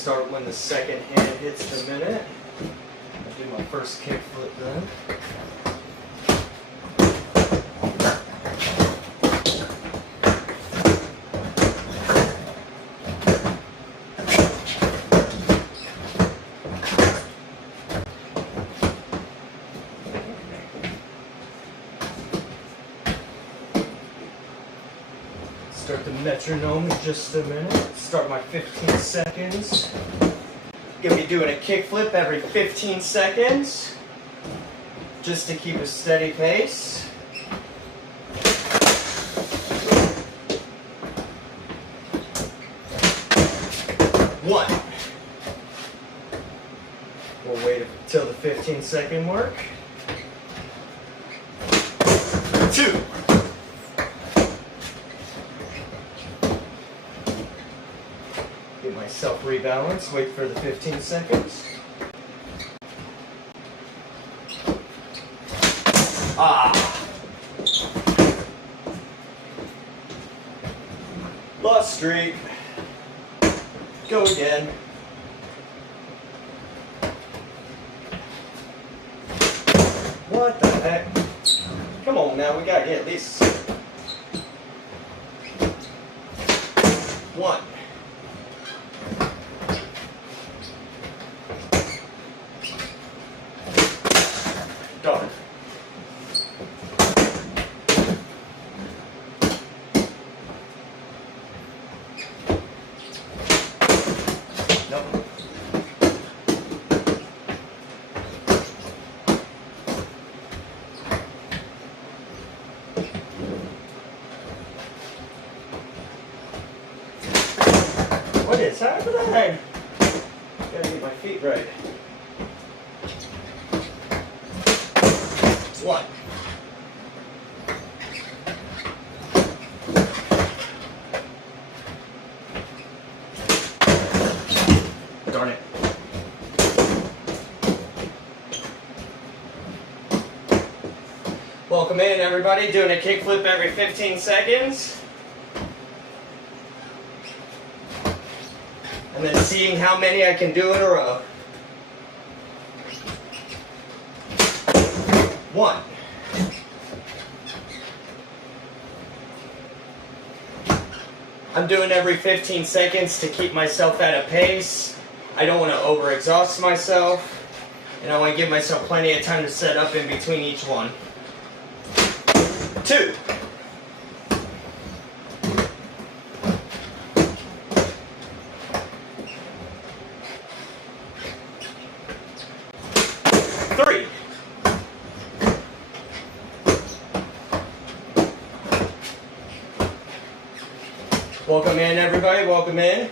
start when the second hand hits the minute. I'll do my first kickflip then. Start the metronome in just a minute. Start my 15 seconds. Gonna be doing a kickflip every 15 seconds just to keep a steady pace. One. We'll wait until the 15-second mark. Two. Get myself rebalanced, wait for the 15 seconds. Lost streak. Go again. What the heck? Come on now, we gotta get at least one. Darn. Nope. What is happening? Gotta get my feet right. One. Darn it. Welcome in, everybody. Doing a kickflip every 15 seconds. And then seeing how many I can do in a row. One. I'm doing every 15 seconds to keep myself at a pace. I don't want to overexhaust myself, and I want to give myself plenty of time to set up in between each one. Two. Three. Welcome in, everybody. Welcome in.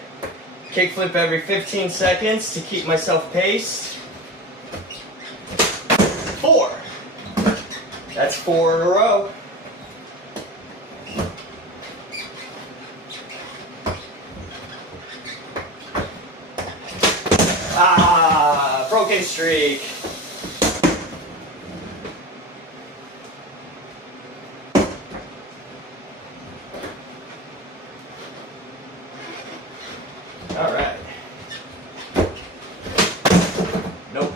Kickflip every 15 seconds to keep myself paced. Four. That's 4 in a row. Broken streak. All right. Nope.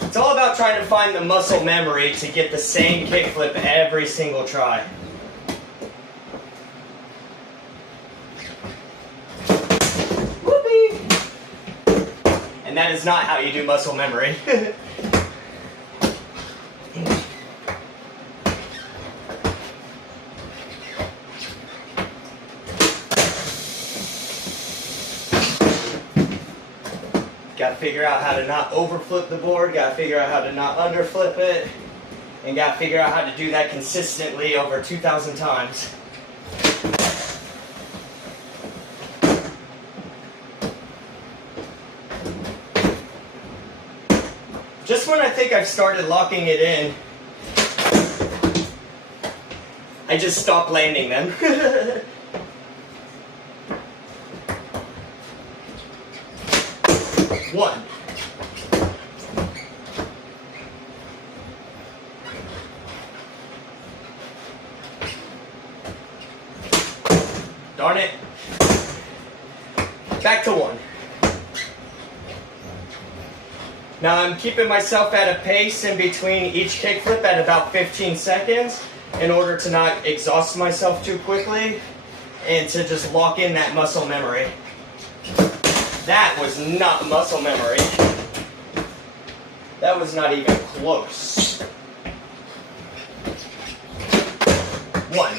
It's all about trying to find the muscle memory to get the same kickflip every single try. Whoopee! And that is not how you do muscle memory. Got to figure out how to not overflip the board, got to figure out how to not underflip it, and got to figure out how to do that consistently over 2,000 times. Just when I think I've started locking it in, I just stop landing them. One. Darn it. Back to 1. Now I'm keeping myself at a pace in between each kickflip at about 15 seconds in order to not exhaust myself too quickly and to just lock in that muscle memory. That was not muscle memory. That was not even close. 1.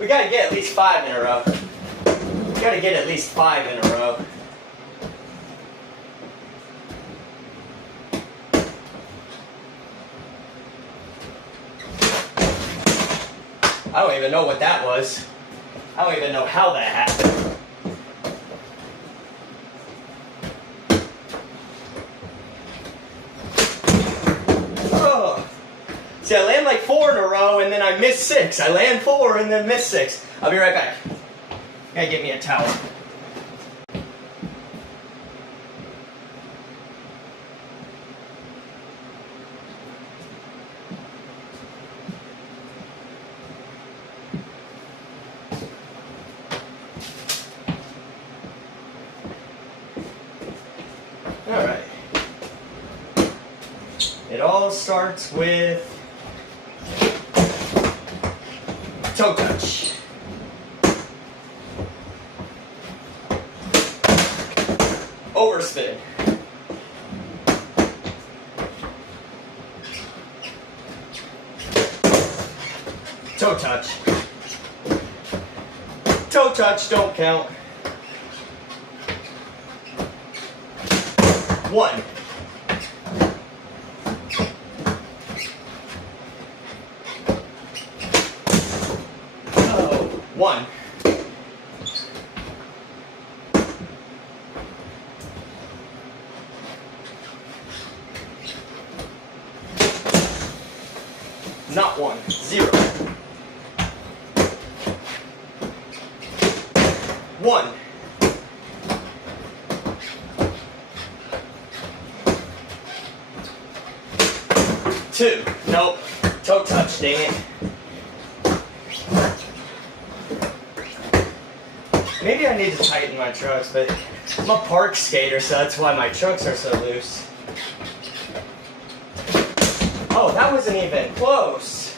We gotta get at least 5 in a row. We gotta get at least 5 in a row. I don't even know what that was. I don't even know how that happened. Oh. See, I land like 4 in a row and then I miss 6. I land 4 and then miss 6. I'll be right back. Gotta get me a towel. Alright. It all starts with toe touch. Overspin. Toe touch. Toe touch, don't count. 1. Oh, 1. Not 1. 0. 1. 2. Nope. Toe touch, dang it. Maybe I need to tighten my trucks, but I'm a park skater, so that's why my trucks are so loose. Oh, that wasn't even close.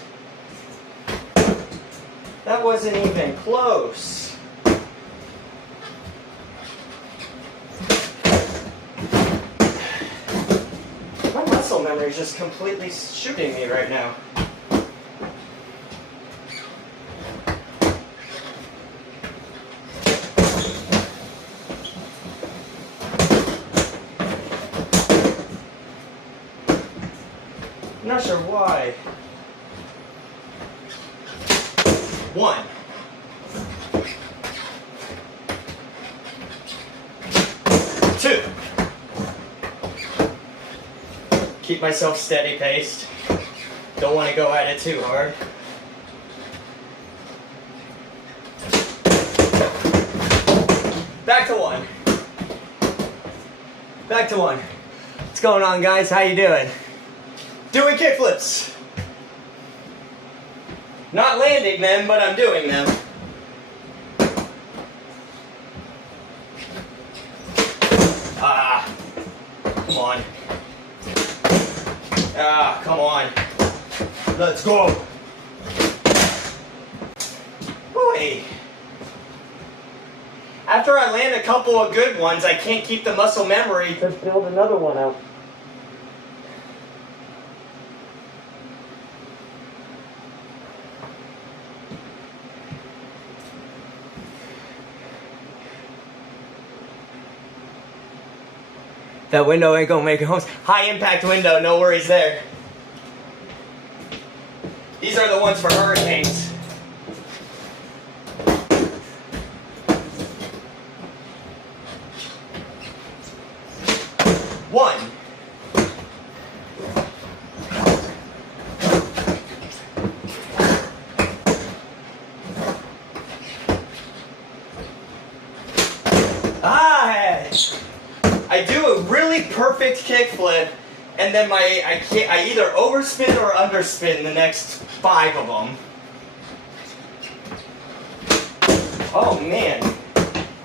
That wasn't even close. My muscle memory is just completely shooting me right now. I'm not sure why. 1. 2. Keep myself steady paced. Don't want to go at it too hard. Back to 1. Back to 1. What's going on, guys? How you doing? Doing kickflips. Not landing them, but I'm doing them. Ah, come on. Ah, come on. Let's go. Boy. After I land a couple of good ones, I can't keep the muscle memory to build another one up. That window ain't gonna make it home. High impact window, no worries there. These are the ones for hurricanes. One. Ah! I do a really perfect kickflip, and then I either overspin or underspin the next 5 of them. Oh man,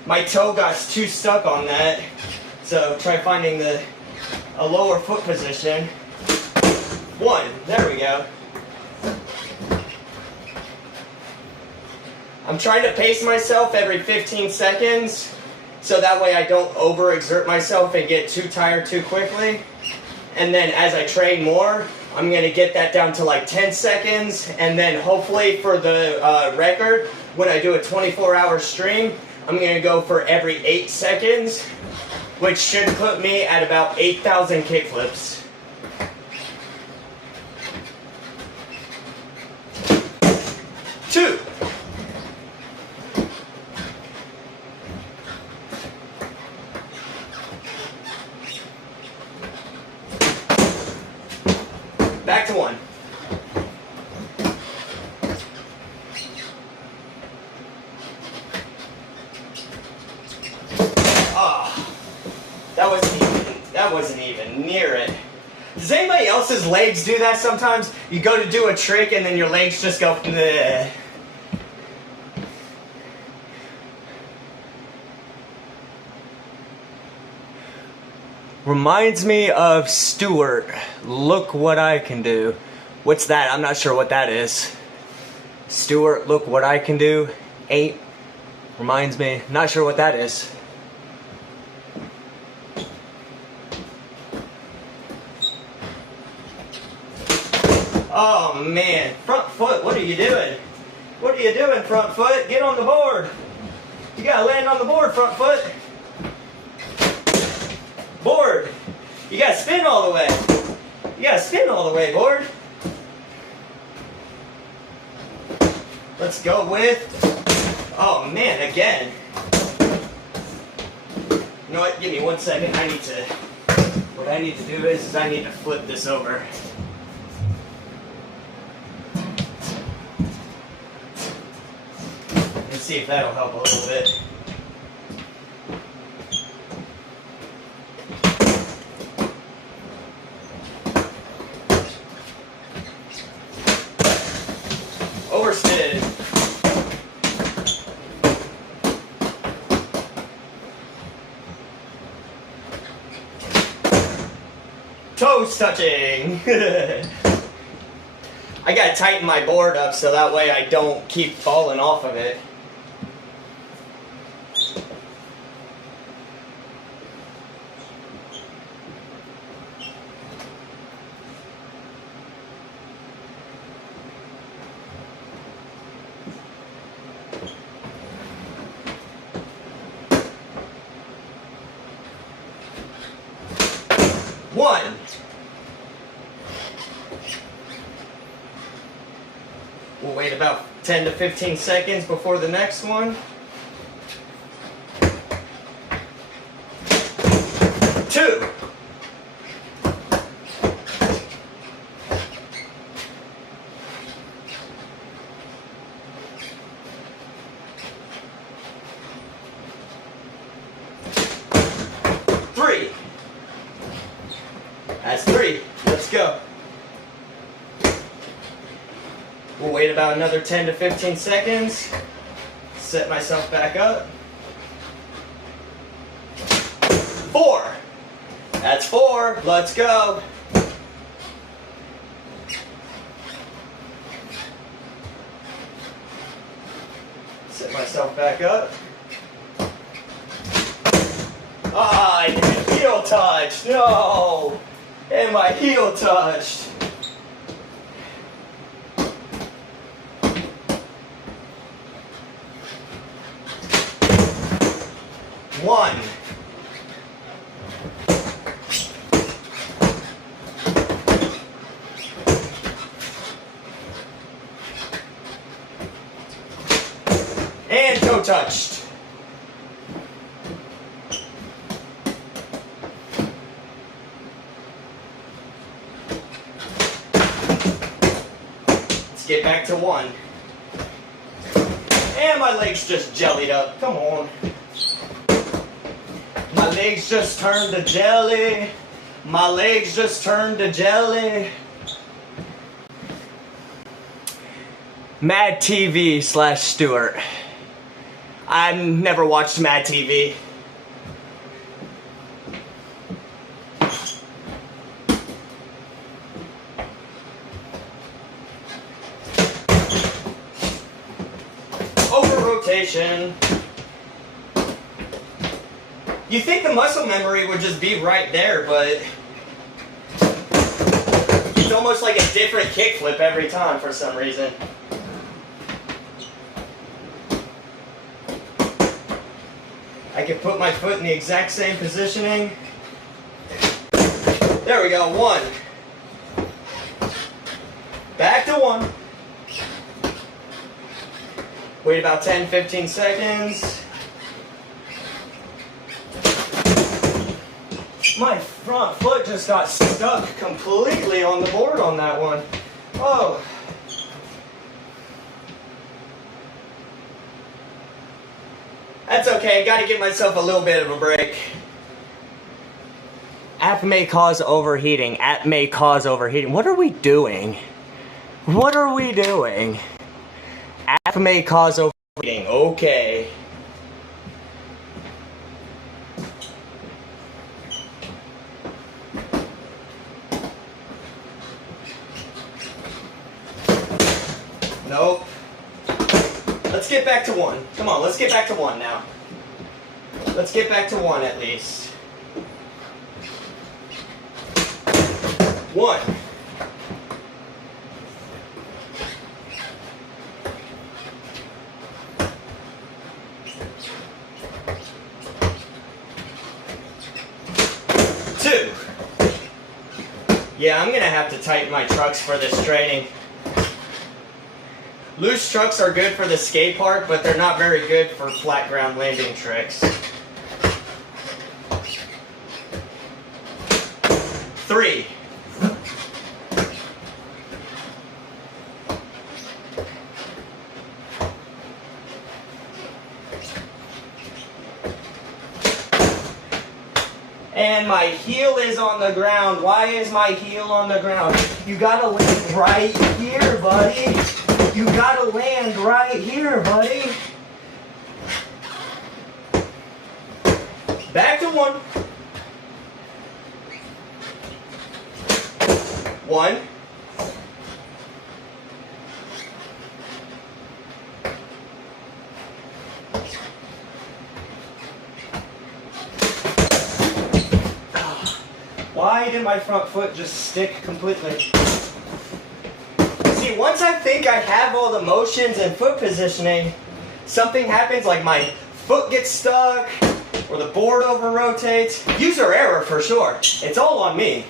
my toe got too stuck on that. So try finding a lower foot position. 1, there we go. I'm trying to pace myself every 15 seconds, so that way I don't overexert myself and get too tired too quickly. And then as I train more, I'm going to get that down to like 10 seconds, and then hopefully for the record, when I do a 24-hour stream, I'm going to go for every 8 seconds, which should put me at about 8,000 kickflips. Two. Back to 1. That wasn't even near it. Does anybody else's legs do that sometimes? You go to do a trick and then your legs just go bleh. Reminds me of Stuart. Look what I can do. What's that? I'm not sure what that is. Stuart, look what I can do. 8. Reminds me. Not sure what that is. Oh man, front foot, what are you doing? What are you doing, front foot? Get on the board. You gotta land on the board, front foot. Board. You gotta spin all the way. You gotta spin all the way, board. Let's go with, oh man, again. You know what, give me 1 second. What I need to do is I need to flip this over. Let's see if that'll help a little bit. Overspin. Toes touching. I gotta tighten my board up so that way I don't keep falling off of it. One. We'll wait about 10 to 15 seconds before the next one. 2. 3. That's 3. Let's go. We'll wait about another 10 to 15 seconds. Set myself back up. 4. That's 4. Let's go. Set myself back up. Ah, I did heel touch. No. And my heel touched. 1. And toe touched. Let's get back to 1. And my legs just jellied up. Come on. My My legs just turned to jelly. My legs just turned to jelly. Mad TV / Stewart. I've never watched Mad TV. Over rotation. You think the muscle memory would just be right there, but it's almost like a different kickflip every time for some reason. I can put my foot in the exact same positioning. There we go, 1. Back to 1. Wait about 10-15 seconds. My front foot just got stuck completely on the board on that one. Oh. That's okay, gotta give myself a little bit of a break. App may cause overheating. App may cause overheating. What are we doing? What are we doing? App may cause overheating. Okay. Nope. Let's get back to 1. Come on, let's get back to 1 now. Let's get back to 1 at least. 1. Two. Yeah, I'm gonna have to tighten my trucks for this training. Loose trucks are good for the skate park, but they're not very good for flat ground landing tricks. 3. And my heel is on the ground. Why is my heel on the ground? You gotta land right here, buddy. You gotta land right here, buddy. Back to 1. 1. Why did my front foot just stick completely? See, once I think I have all the motions and foot positioning, something happens, like my foot gets stuck, or the board over rotates. User error for sure. It's all on me.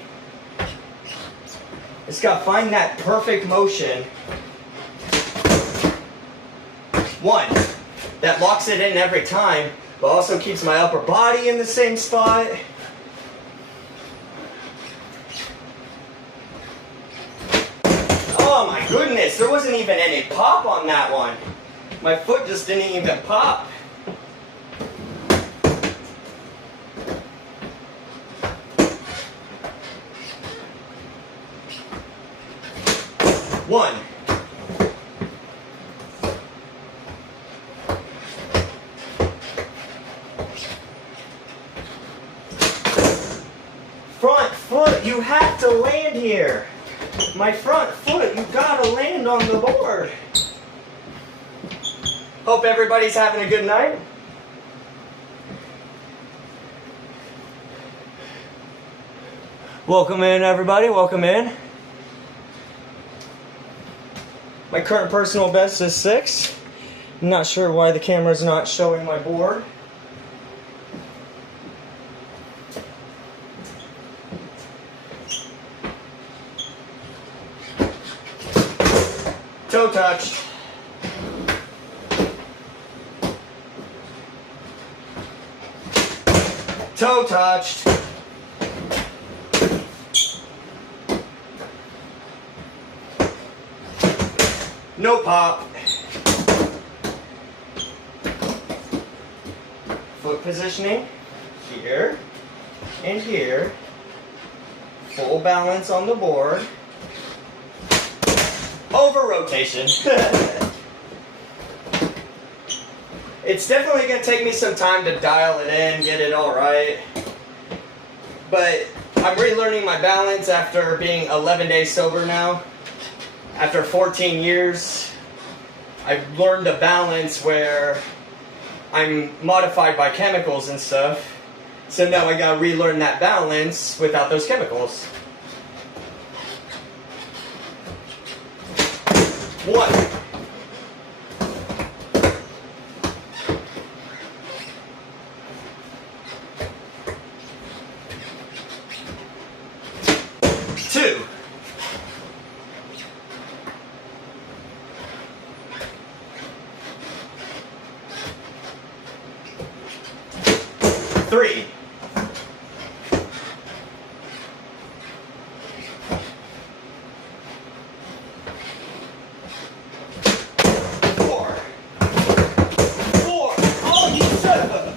Just gotta find that perfect motion. 1. That locks it in every time, but also keeps my upper body in the same spot. Oh my goodness, there wasn't even any pop on that one. My foot just didn't even pop. One. Front foot, you have to land here. My front foot, you gotta land on the board. Hope everybody's having a good night. Welcome in, everybody, welcome in. My current personal best is 6. I'm not sure why the camera's not showing my board. Toe touched. Toe touched. No pop. Foot positioning. here and here. Full balance on the board. Over rotation. It's definitely going to take me some time to dial it in, get it all right. But I'm relearning my balance after being 11 days sober now. After 14 years, I've learned a balance where I'm modified by chemicals and stuff. So now I gotta relearn that balance without those chemicals. 1. 2. 3. 4. Oh, you son of a...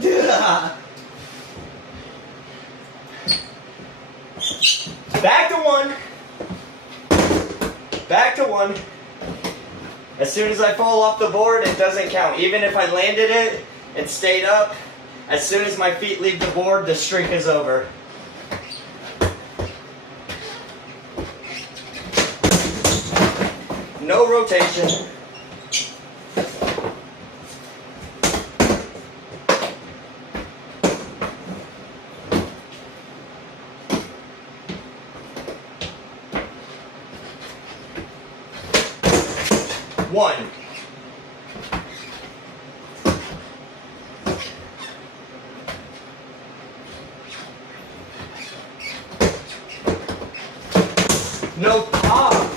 Back to 1. Back to 1. As soon as I fall off the board, it doesn't count. Even if I landed it and stayed up, as soon as my feet leave the board, the streak is over. No rotation. One. 'No pop.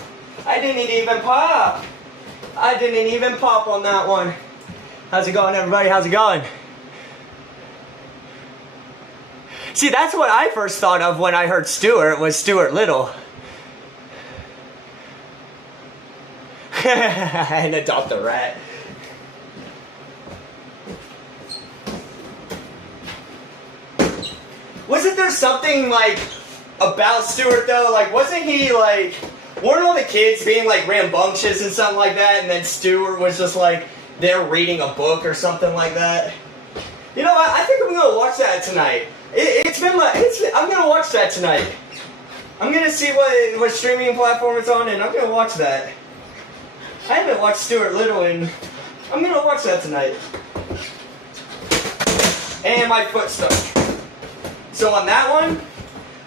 I didn't even pop. I didn't even pop on that one. How's it going, everybody? How's it going? See, that's what I first thought of when I heard Stuart, was Stuart Little. And adopt a rat. Wasn't there something like about Stuart though? Like, wasn't he like, weren't all the kids being like rambunctious and something like that, and then Stuart was just like there reading a book or something like that? You know, I think I'm gonna watch that tonight. I'm gonna watch that tonight. I'm gonna see what streaming platform it's on, and I'm gonna watch that. I haven't watched Stuart Little, and I'm gonna watch that tonight. And my foot stuck. So on that one,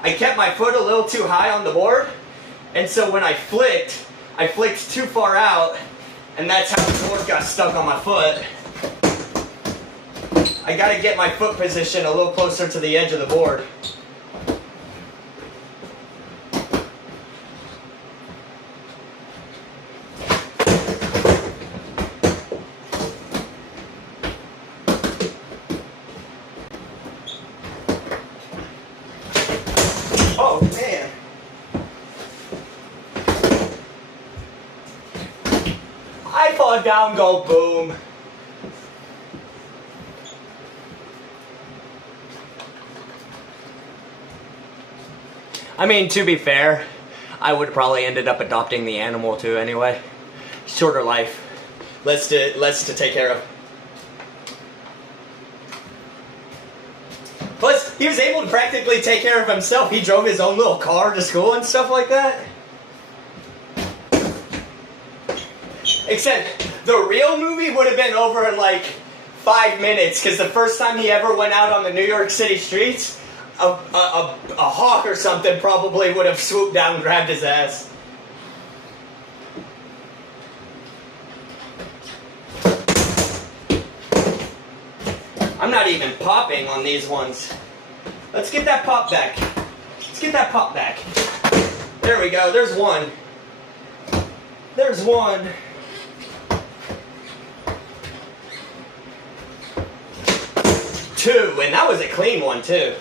I kept my foot a little too high on the board, and so when I flicked too far out, and that's how the board got stuck on my foot. I gotta get my foot position a little closer to the edge of the board. Oh, man. I fall down, go boom. I mean, to be fair, I would probably ended up adopting the animal too anyway. Shorter life. Less to take care of. Plus, he was able to practically take care of himself. He drove his own little car to school and stuff like that. Except, the real movie would have been over in like 5 minutes, because the first time he ever went out on the New York City streets, a hawk or something probably would have swooped down and grabbed his ass. I'm not even popping on these ones. Let's get that pop back. Let's get that pop back. There we go. There's one. There's one. Two. And that was a clean one, too.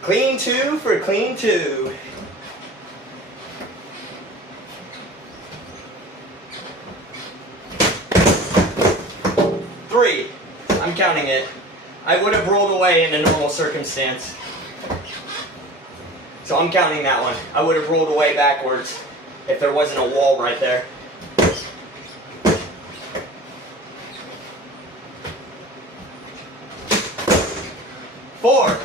Clean 2 for clean 2. Three. I'm counting it. I would have rolled away in a normal circumstance. So I'm counting that one. I would have rolled away backwards if there wasn't a wall right there. 4.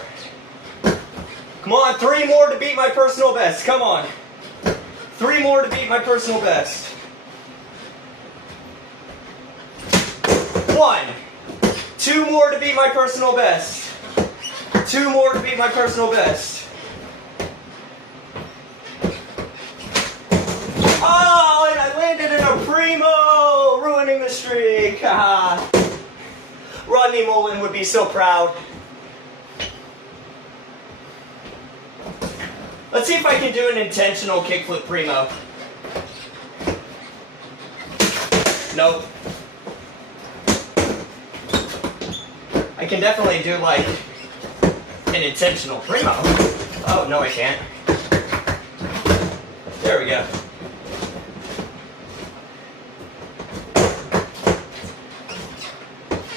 Come on, 3 more to beat my personal best. Come on. 3 more to beat my personal best. 1. 2 more to beat my personal best. 2 more to beat my personal best. Oh, and I landed in a primo, ruining the streak. Rodney Mullen would be so proud. Let's see if I can do an intentional kickflip primo. Nope. I can definitely do like an intentional primo. Oh, no I can't. There we go.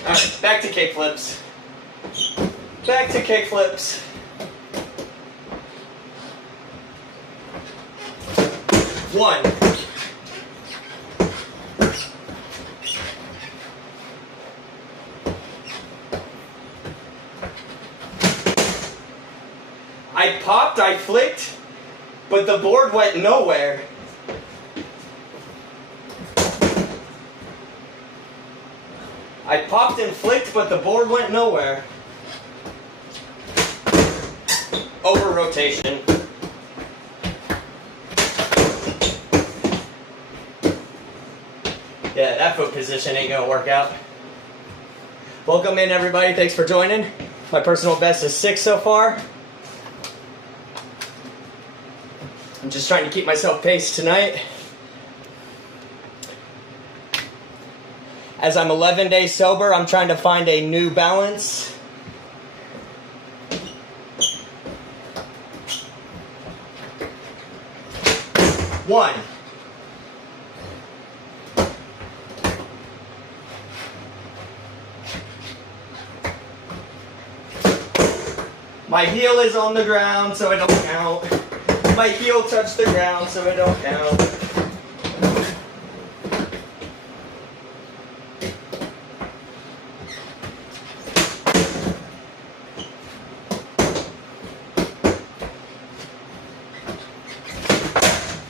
Alright, back to kickflips. Back to kickflips. 1. I popped, I flicked, but the board went nowhere. I popped and flicked, but the board went nowhere. Over rotation. Yeah, that foot position ain't gonna work out. Welcome in everybody, thanks for joining. My personal best is 6 so far. I'm just trying to keep myself paced tonight. As I'm 11 days sober, I'm trying to find a new balance. One. My heel is on the ground, so it don't count. My heel touched the ground, so it don't count.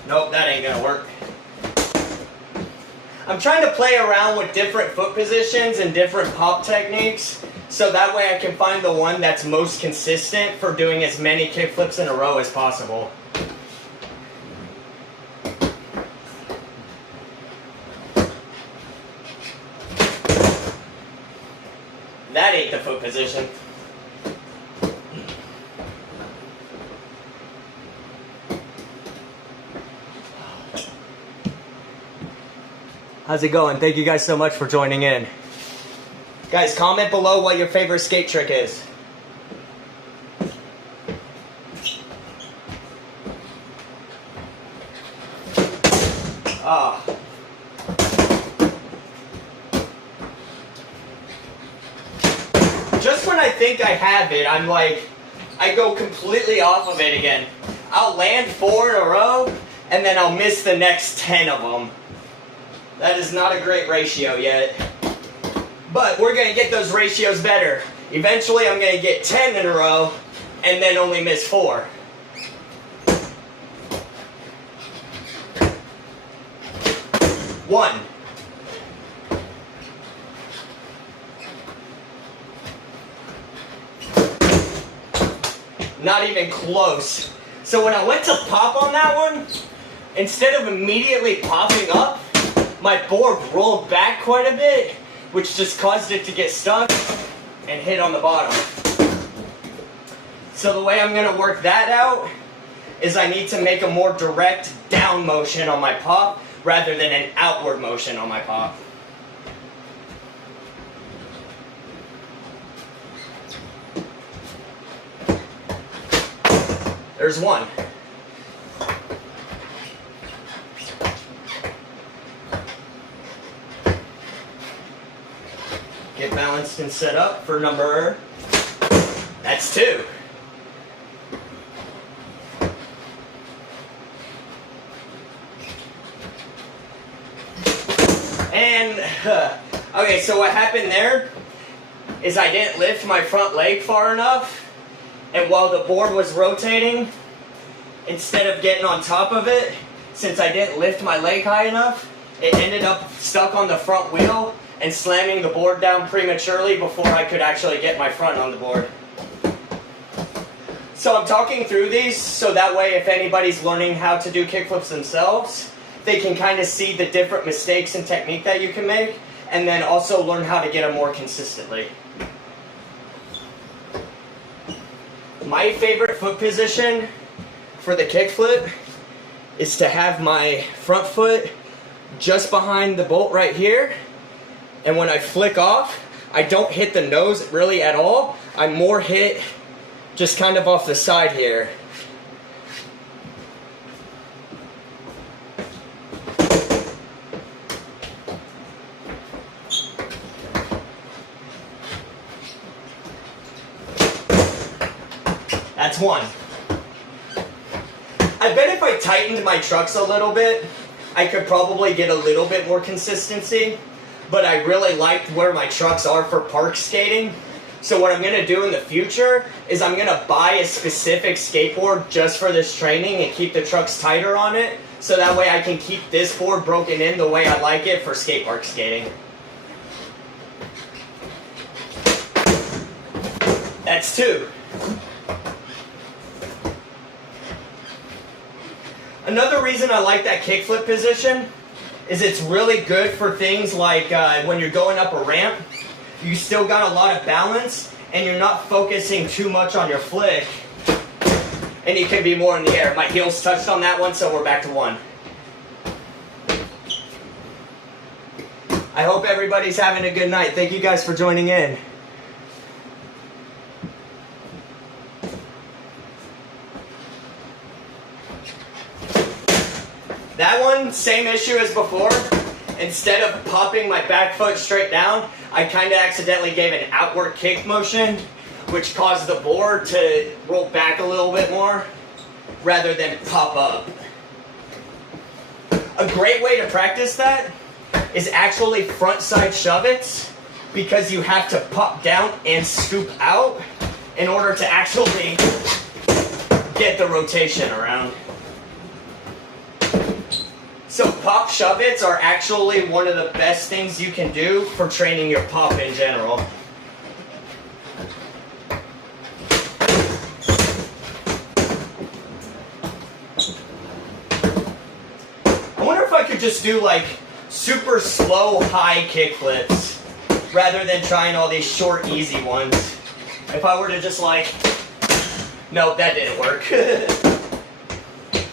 Nope, that ain't gonna work. I'm trying to play around with different foot positions and different pop techniques, so that way I can find the one that's most consistent for doing as many kickflips in a row as possible. That ain't the foot position. How's it going? Thank you guys so much for joining in. Guys, comment below what your favorite skate trick is. Ah. Just when I think I have it, I'm like, I go completely off of it again. I'll land 4 in a row, and then I'll miss the next 10 of them. That is not a great ratio yet. But we're going to get those ratios better. Eventually I'm going to get 10 in a row, and then only miss 4. One. Not even close. So when I went to pop on that one, instead of immediately popping up, my board rolled back quite a bit, which just caused it to get stuck and hit on the bottom. So the way I'm going to work that out is I need to make a more direct down motion on my pop rather than an outward motion on my pop. There's one. Get balanced. balanced and set up for number, that's 2. And, okay, so what happened there is I didn't lift my front leg far enough, and while the board was rotating, instead of getting on top of it, since I didn't lift my leg high enough, it ended up stuck on the front wheel and slamming the board down prematurely before I could actually get my front on the board. So I'm talking through these so that way if anybody's learning how to do kickflips themselves, they can kind of see the different mistakes and technique that you can make, and then also learn how to get them more consistently. My favorite foot position for the kickflip is to have my front foot just behind the bolt right here, and when I flick off, I don't hit the nose really at all. I more hit just kind of off the side here. That's 1. I bet if I tightened my trucks a little bit, I could probably get a little bit more consistency, but I really liked where my trucks are for park skating. So what I'm going to do in the future is I'm going to buy a specific skateboard just for this training and keep the trucks tighter on it, so that way I can keep this board broken in the way I like it for skate park skating. That's 2. Another reason I like that kickflip position is it's really good for things like when you're going up a ramp, you still got a lot of balance and you're not focusing too much on your flick, and you can be more in the air. My heels touched on that one, so we're back to 1. I hope everybody's having a good night. Thank you guys for joining in. That one, same issue as before. Instead of popping my back foot straight down, I kind of accidentally gave an outward kick motion, which caused the board to roll back a little bit more rather than pop up. A great way to practice that is actually front side shove-its, because you have to pop down and scoop out in order to actually get the rotation around. So pop shove-its are actually one of the best things you can do for training your pop in general. I wonder if I could just do like super slow high kickflips rather than trying all these short easy ones. If I were to just like, nope, that didn't work.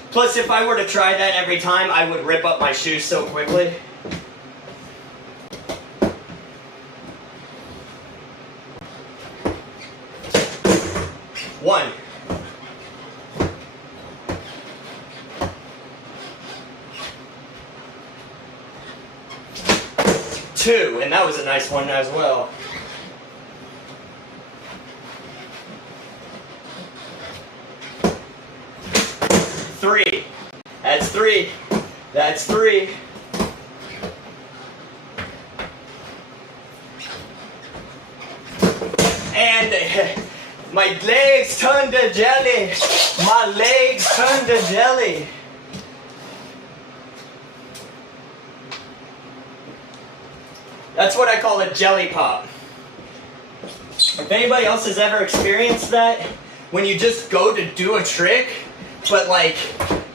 Plus, if I were to try that every time, I would rip up my shoes so quickly. One. Two, and that was a nice one as well. Three. That's 3. That's 3. And my legs turned to jelly. My legs turned to jelly. That's what I call a jelly pop. If anybody else has ever experienced that, when you just go to do a trick, but like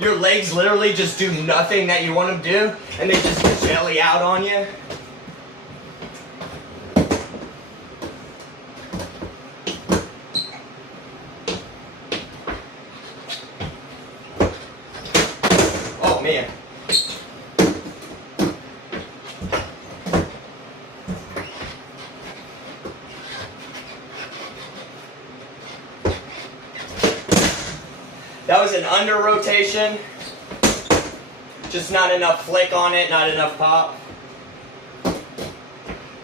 your legs literally just do nothing that you want them to do, and they just jelly out on you. Oh man. That was an under rotation, just not enough flick on it, not enough pop.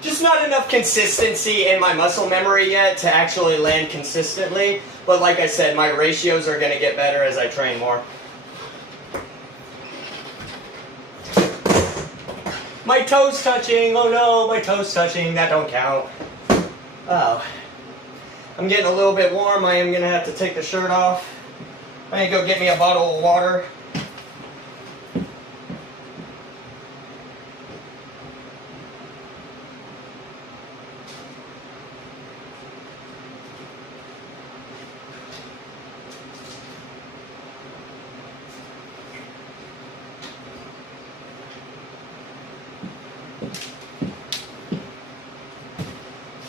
Just just not enough consistency in my muscle memory yet to actually land consistently. But like I said, my ratios are going to get better as I train more. My toes touching. Oh no, my toes touching. That don't count. Oh. I'm getting a little bit warm. I am going to have to take the shirt off. I need to go get me a bottle of water.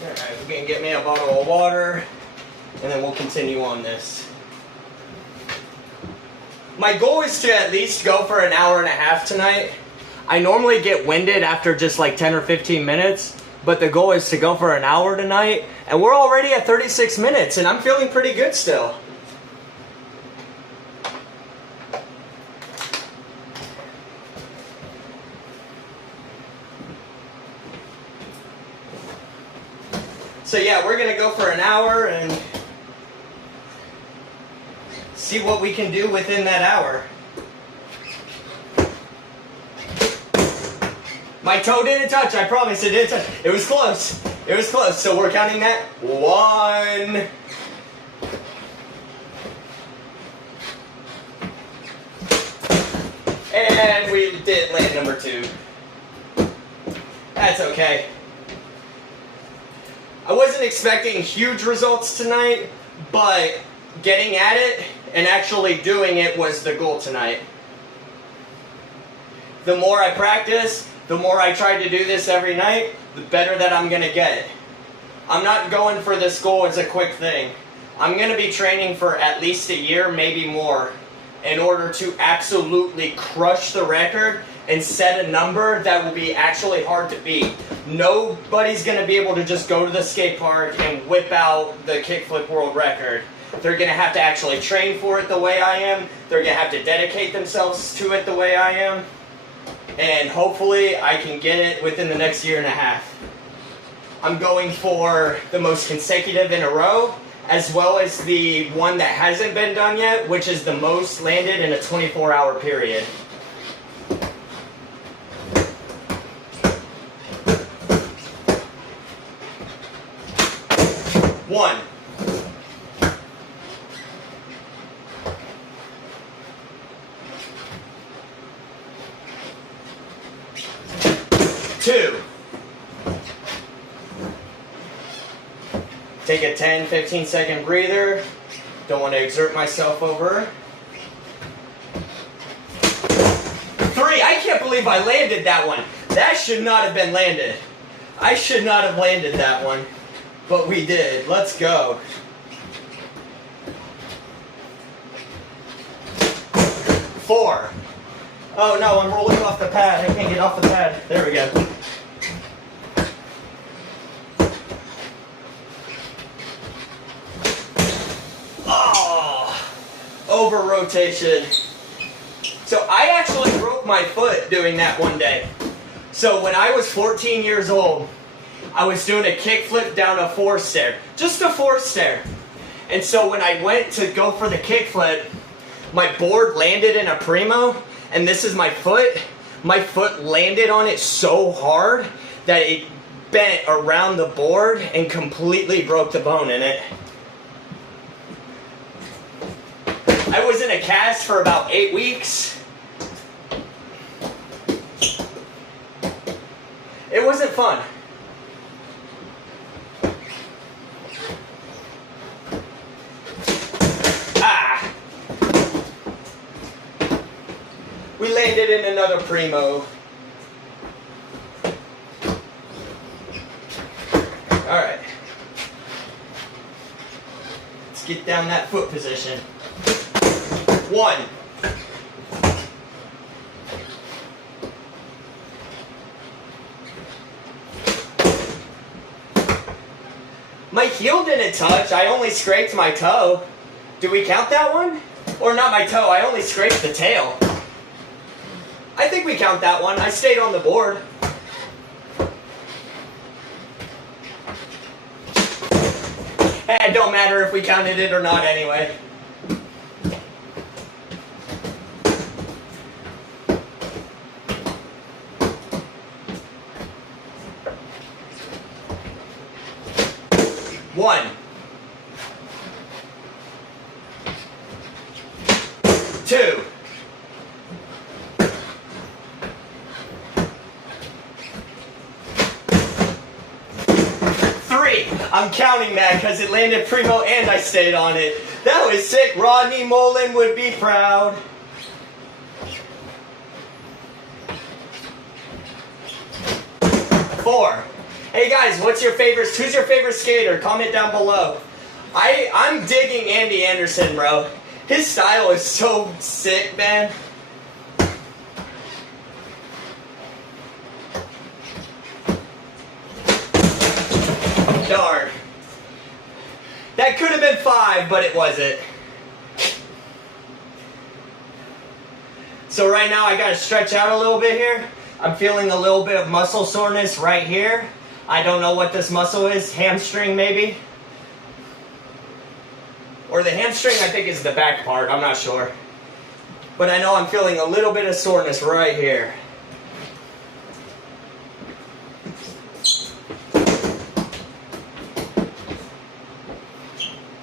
Alright, we're going to get me a bottle of water, and then we'll continue on this. My goal is to at least go for an hour and a half tonight. I normally get winded after just like 10 or 15 minutes, but the goal is to go for an hour tonight, and we're already at 36 minutes, and I'm feeling pretty good still. So yeah, we're going to go for an hour and see what we can do within that hour. My toe didn't touch, I promise it didn't touch. It was close. It was close. So we're counting that. 1. And we did land number 2. That's okay. I wasn't expecting huge results tonight, but getting at it and actually doing it was the goal tonight. The more I practice, the more I try to do this every night, the better that I'm going to get. I'm not going for this goal as a quick thing. I'm going to be training for at least a year, maybe more, in order to absolutely crush the record and set a number that will be actually hard to beat. Nobody's going to be able to just go to the skate park and whip out the kickflip world record. They're going to have to actually train for it the way I am. They're going to have to dedicate themselves to it the way I am. And hopefully I can get it within the next year and a half. I'm going for the most consecutive in a row, as well as the one that hasn't been done yet, which is the most landed in a 24-hour period. 1. 2. Take a 10-15 second breather. Don't want to exert myself over. 3. I can't believe I landed that one. That should not have been landed. I should not have landed that one. But we did. Let's go. 4. Oh no, I'm rolling off the pad. I can't get off the pad. There we go. Oh, over rotation. So I actually broke my foot doing that one day. So when I was 14 years old, I was doing a kickflip down a 4-stair. Just a 4-stair. And so when I went to go for the kickflip, my board landed in a primo, and this is my foot. My foot landed on it so hard that it bent around the board and completely broke the bone in it. I was in a cast for about 8 weeks. It wasn't fun. We landed in another primo. Alright. Let's get down that foot position. 1. My heel didn't touch. I only scraped my toe. Do we count that one? Or not my toe, I only scraped the tail. I think we count that one. I stayed on the board. It don't matter if we counted it or not anyway. One. Two. Three. I'm counting that because it landed primo and I stayed on it. That was sick. Rodney Mullen would be proud. Four. Hey guys, who's your favorite skater? Comment down below. I'm digging Andy Anderson, bro. His style is so sick, man. Darn. That could have been 5, but it wasn't. So right now I gotta stretch out a little bit here. I'm feeling a little bit of muscle soreness right here. I don't know what this muscle is, hamstring maybe? Or the hamstring I think is the back part, I'm not sure. But I know I'm feeling a little bit of soreness right here.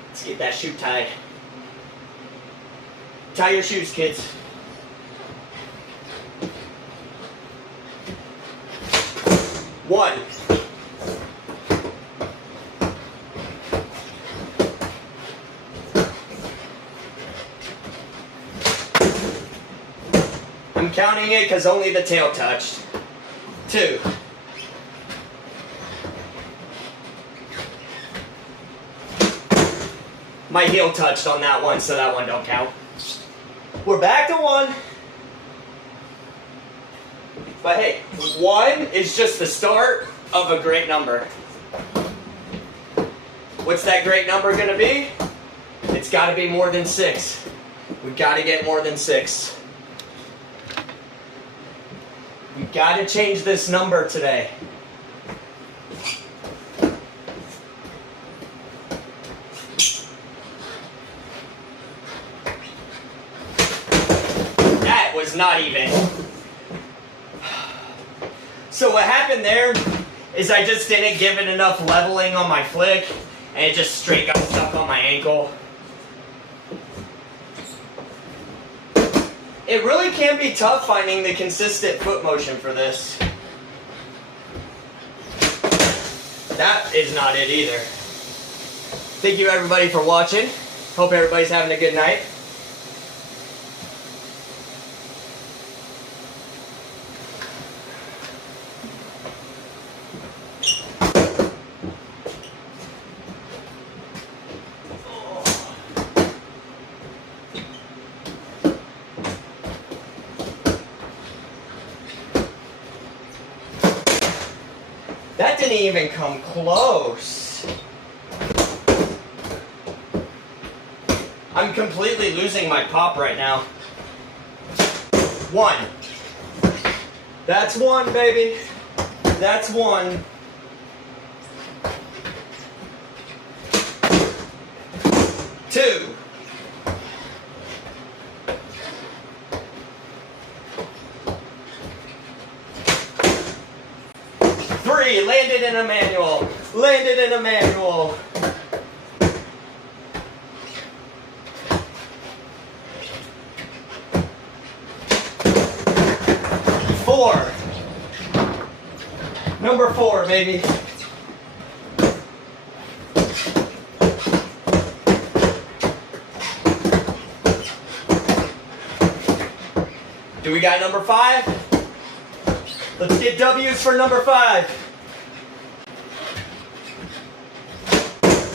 Let's get that shoe tied. Tie your shoes, kids. One. I'm counting it because only the tail touched. 2. My heel touched on that one, so that one don't count. We're back to 1. But hey, 1 is just the start of a great number. What's that great number going to be? It's got to be more than 6. We've got to get more than 6. We've got to change this number today. That was not even. So what happened there is I just didn't give it enough leveling on my flick, and it just straight got stuck on my ankle. It really can be tough finding the consistent foot motion for this. That is not it either. Thank you everybody for watching. Hope everybody's having a good night. That didn't even come close. I'm completely losing my pop right now. 1. That's 1, baby. That's 1. 2. 3, landed in a manual. Landed in a manual. 4. Number 4, baby. Do we got number 5? Let's get W's for number 5.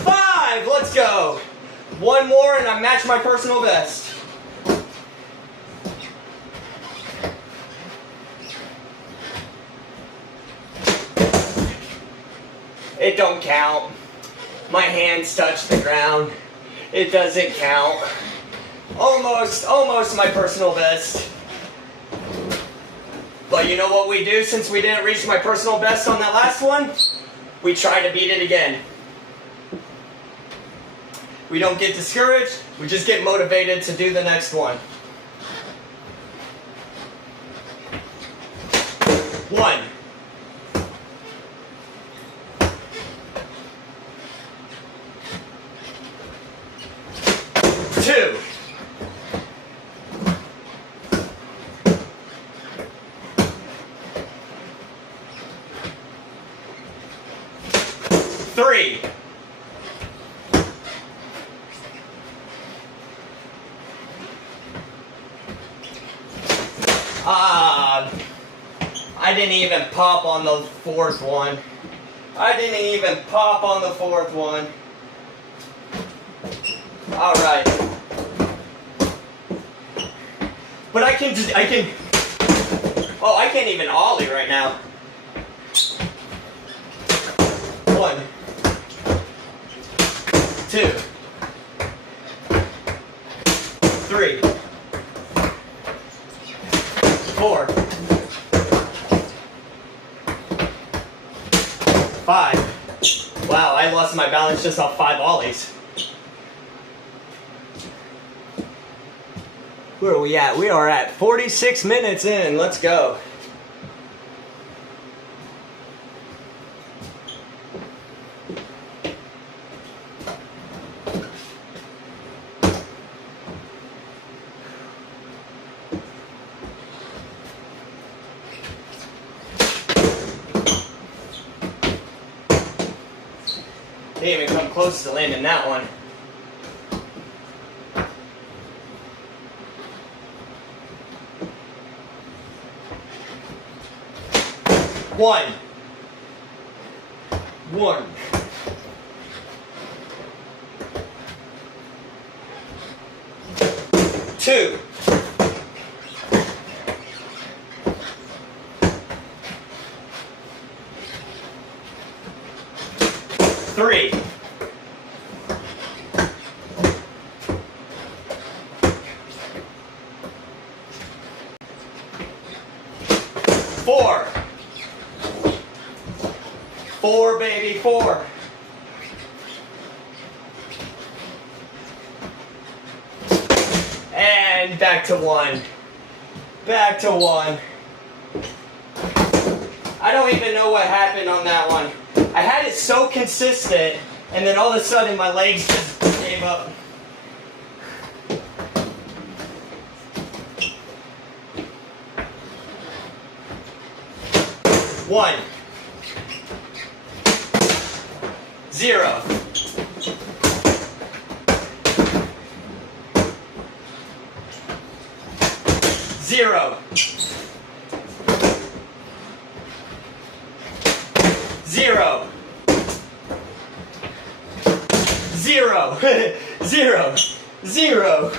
5, let's go. 1 more and I match my personal best. It don't count. My hands touch the ground. It doesn't count. Almost my personal best. But you know what we do since we didn't reach my personal best on that last one? We try to beat it again. We don't get discouraged, we just get motivated to do the next one. 1. 2. 3. 'I didn't even pop on the 4th one. I didn't even pop on the 4th one. Alright. But I can, oh, I can't even ollie right now. 1, 2, 3, 4, 5. Wow, I lost my balance just off 5 ollies. Where are we at? We are at 46 minutes in. Let's go. Didn't even come close to landing that one. One. 2. 3. 4. 4, baby, 4. And back to 1. Back to 1. I don't even know what happened on that one. I had it so consistent, and then all of a sudden my legs just gave up. One. 0. 0. 0. 0. 0. 0.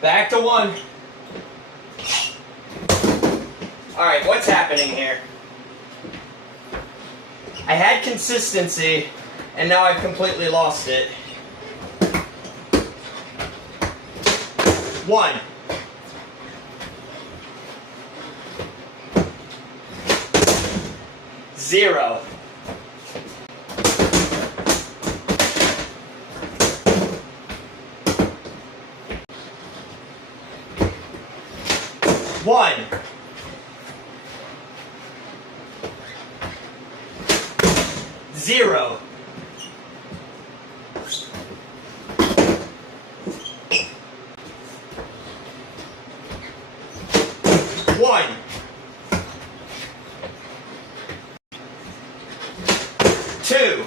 Back to 1. Alright, what's happening here? I had consistency, and now I've completely lost it. 1. 0. 1. 0. 1. 2.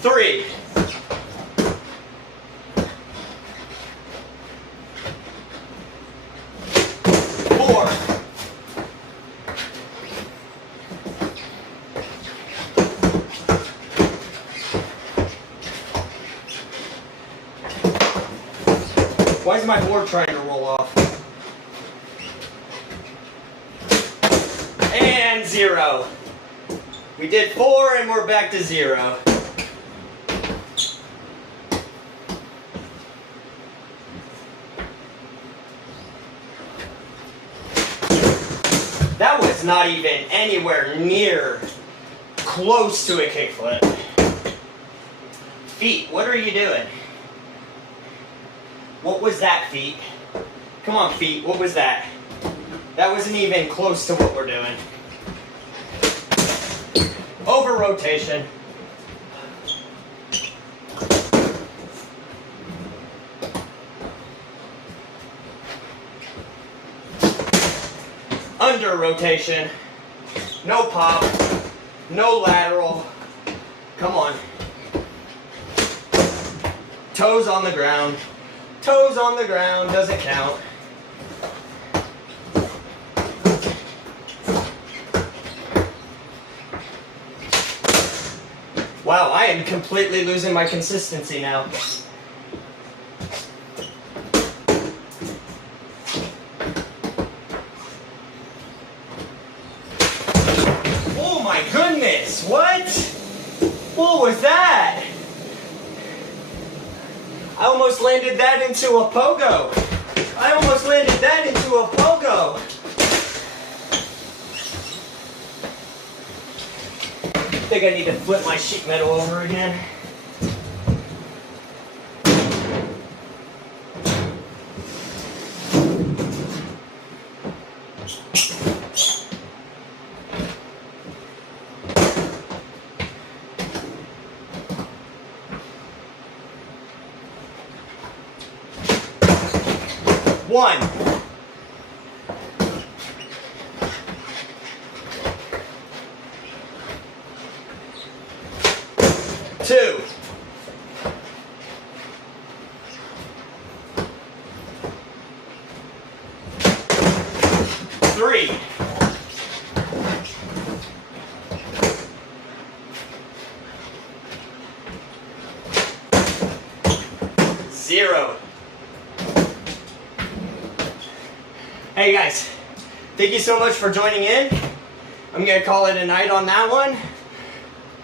3. 4. 'Why is my board trying to roll off? And 0. We did 4 and we're back to 0. was not even anywhere near close to a kickflip. Feet, what are you doing? What was that, feet? Come on, feet, what was that? That wasn't even close to what we're doing. Over rotation. Under rotation. No pop. No lateral. Come on. Toes on the ground. Toes on the ground. Doesn't count. Wow, I am completely losing my consistency now. Oh my goodness, what? What was that? I almost landed that into a pogo. I almost landed that into a pogo. I think I need to flip my sheet metal over again. One. Two. Three. Zero. Hey guys, thank you so much for joining in. I'm gonna call it a night on that one.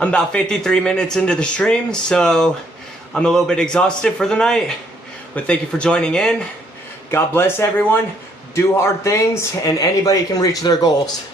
I'm about 53 minutes into the stream, so I'm a little bit exhausted for the night. But thank you for joining in. God bless everyone. Do hard things, and anybody can reach their goals.